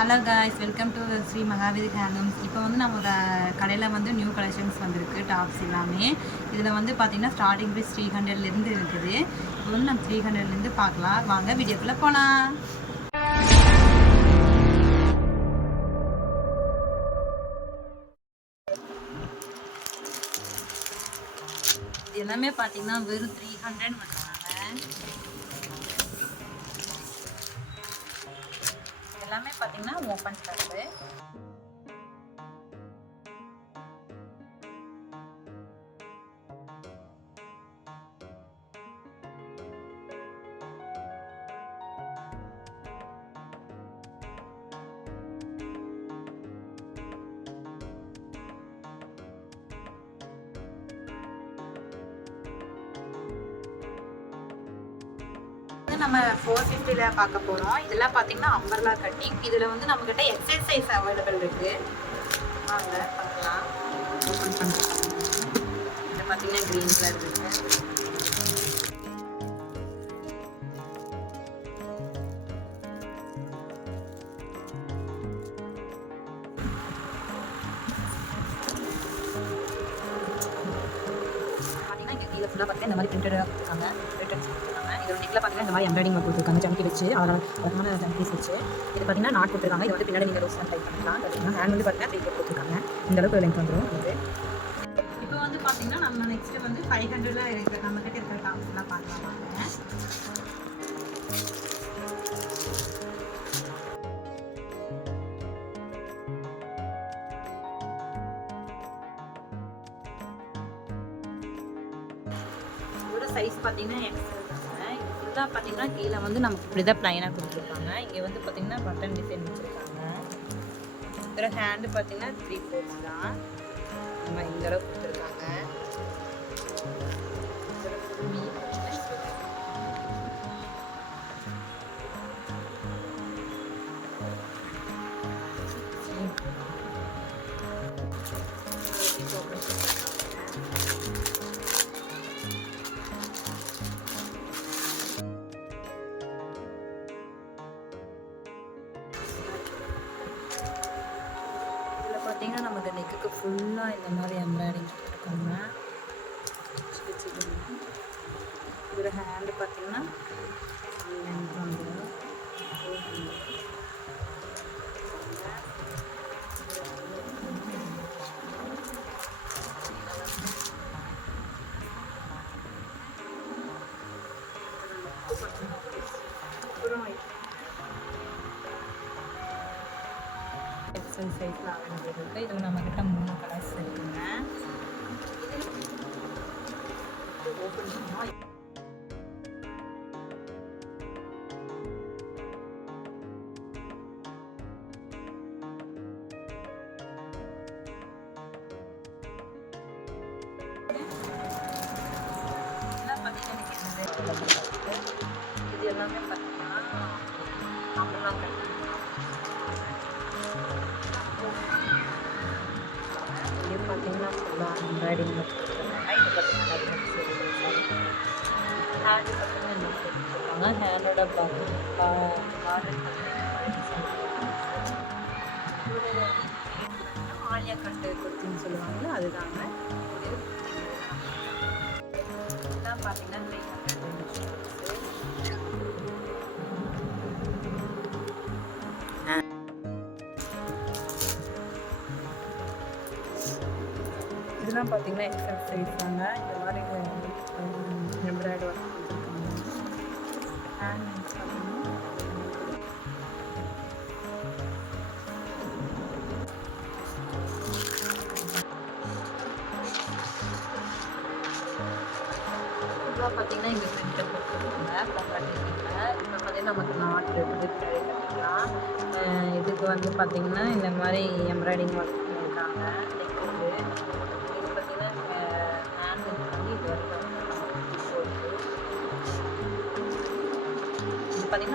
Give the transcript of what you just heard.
Hello guys welcome to Shri Mahaveer handlooms இப்போ வந்து நம்ம கடையில் வந்து நியூ கலெக்ஷன்ஸ் வந்திருக்கு டாப்ஸ் எல்லாமே. இதில் வந்து பார்த்தீங்கன்னா ஸ்டார்டிங் ப்ரைஸ் த்ரீ ஹண்ட்ரட்லேருந்து இருக்குது. இப்போ வந்து நம்ம த்ரீ ஹண்ட்ரட்லேருந்து பார்க்கலாம். வாங்க வீடியோக்குள்ளே போகலாம் இது எல்லாமே பார்த்தீங்கன்னா வெறும் த்ரீ ஹண்ட்ரட் பண்ணுறாங்க எல்லாமே பார்த்தீங்கன்னா ஓப்பன் டாப்பு நம்ம ஃபோர் ஃபிஃப்டியில் பார்க்க போகிறோம் இதெல்லாம் பார்த்தீங்கன்னா அம்பர்லா கட்டிங் இதில் வந்து நம்மக்கிட்ட எக்ஸசைஸ் அவைலபிள் இருக்குது வாங்க பார்க்கலாம். ஓப்பன் பண்ணுறோம் இது பார்த்தீங்கன்னா க்ரீன் கலர் இருக்குது ஃபுல்லாக பார்த்தீங்கன்னா இந்த மாதிரி பிரிண்டடாக கொடுத்துருக்காங்க. ரிட்டர்ன்ஸ் கொடுத்துருக்காங்க. இதோட நெக்கில் பார்த்தீங்கன்னா இந்த மாதிரி எம்ப்ராய்டிங் கொடுத்துருக்காங்க. ஜம்கி வச்சு அழகான அழகான ஜம்கிஸ் வச்சு. இது பார்த்தீங்கன்னா நாட் கொடுத்துருக்காங்க. இது வந்து பின்னாடி நீங்கள் ரோஸ் டைப் பண்ணிக்கலாம். பார்த்தீங்கன்னா ஹேண்ட் வந்து பார்த்தீங்கன்னா த்ரீ கொடுத்துருக்காங்க. இந்த அளவுக்கு லென்த் வந்துடும் இது இப்போ வந்து பார்த்தீங்கன்னா நம்ம நெக்ஸ்ட்டு வந்து ஃபைவ் ஹண்ட்ரடாக இருக்கிற நம்ம கிட்ட இருக்கிற டாப்ஸ்லாம் பார்க்கலாம் சைஸ் பார்த்தீங்கன்னா எக்ஸல் ஃபுல்லாக பார்த்தீங்கன்னா கீழே வந்து நமக்கு இப்படி தான் ப்ளைனாக கொடுத்துருக்காங்க. இங்கே வந்து பார்த்தீங்கன்னா பட்டன் டிசைன் வச்சுருக்காங்க. அப்புறம் ஹேண்டு பார்த்தீங்கன்னா த்ரீ ஃபோர்ஸ் தான். நம்ம இந்த அளவு கொடுத்துருக்காங்க. Thank you. பார்த்தீங்கன்னா நமக்கு நெக்குக்கு ஃபுல்லாக இந்த மாதிரி எம்ப்ராய்டிங் கொடுத்துருக்காங்க சின்ன சின்ன. இதோட ஹேண்டு பார்த்தீங்கன்னா length வந்துடும். எக்ஸல் சைஸில் அவைலபிள் இருக்குது இதில் நம்மக்கிட்ட மூணு கலர்ஸ் இருக்குங்க ஓப்பன் பண்ணோம் இதெல்லாம் பார்த்தீங்கன்னா எனக்கு இந்த red colour இருக்கு. இது எல்லாமே பார்த்தீங்கன்னா அம்பர்லா கொடுத்துருக்காங்க ஹேண்டோட ஆலியா கட்டு குர்த்தின்னு சொல்லுவாங்கல்ல அதுதாங்க இதெல்லாம் பார்த்தீங்கன்னா த்ரீ இதெல்லாம் பார்த்தீங்கன்னா எக்ஸசைஸ் தாங்க இந்த மாதிரி எம்ப்ராய்டு ஒர்க் கொடுத்துருக்காங்க ஹேண்ட் பார்த்தீங்கன்னா இதெல்லாம் இங்கே பிரிண்டர் கொடுத்துருக்காங்க. கட்டிங்கில் இப்போ பார்த்தீங்கன்னா நமக்கு நாட்டு இருக்குது கட்டிக்கலாம் இதுக்கு வந்து பார்த்தீங்கன்னா இந்த மாதிரி எம்ப்ராய்டிங் ஒர்க் பண்ணியிருக்காங்க. 把อนนี้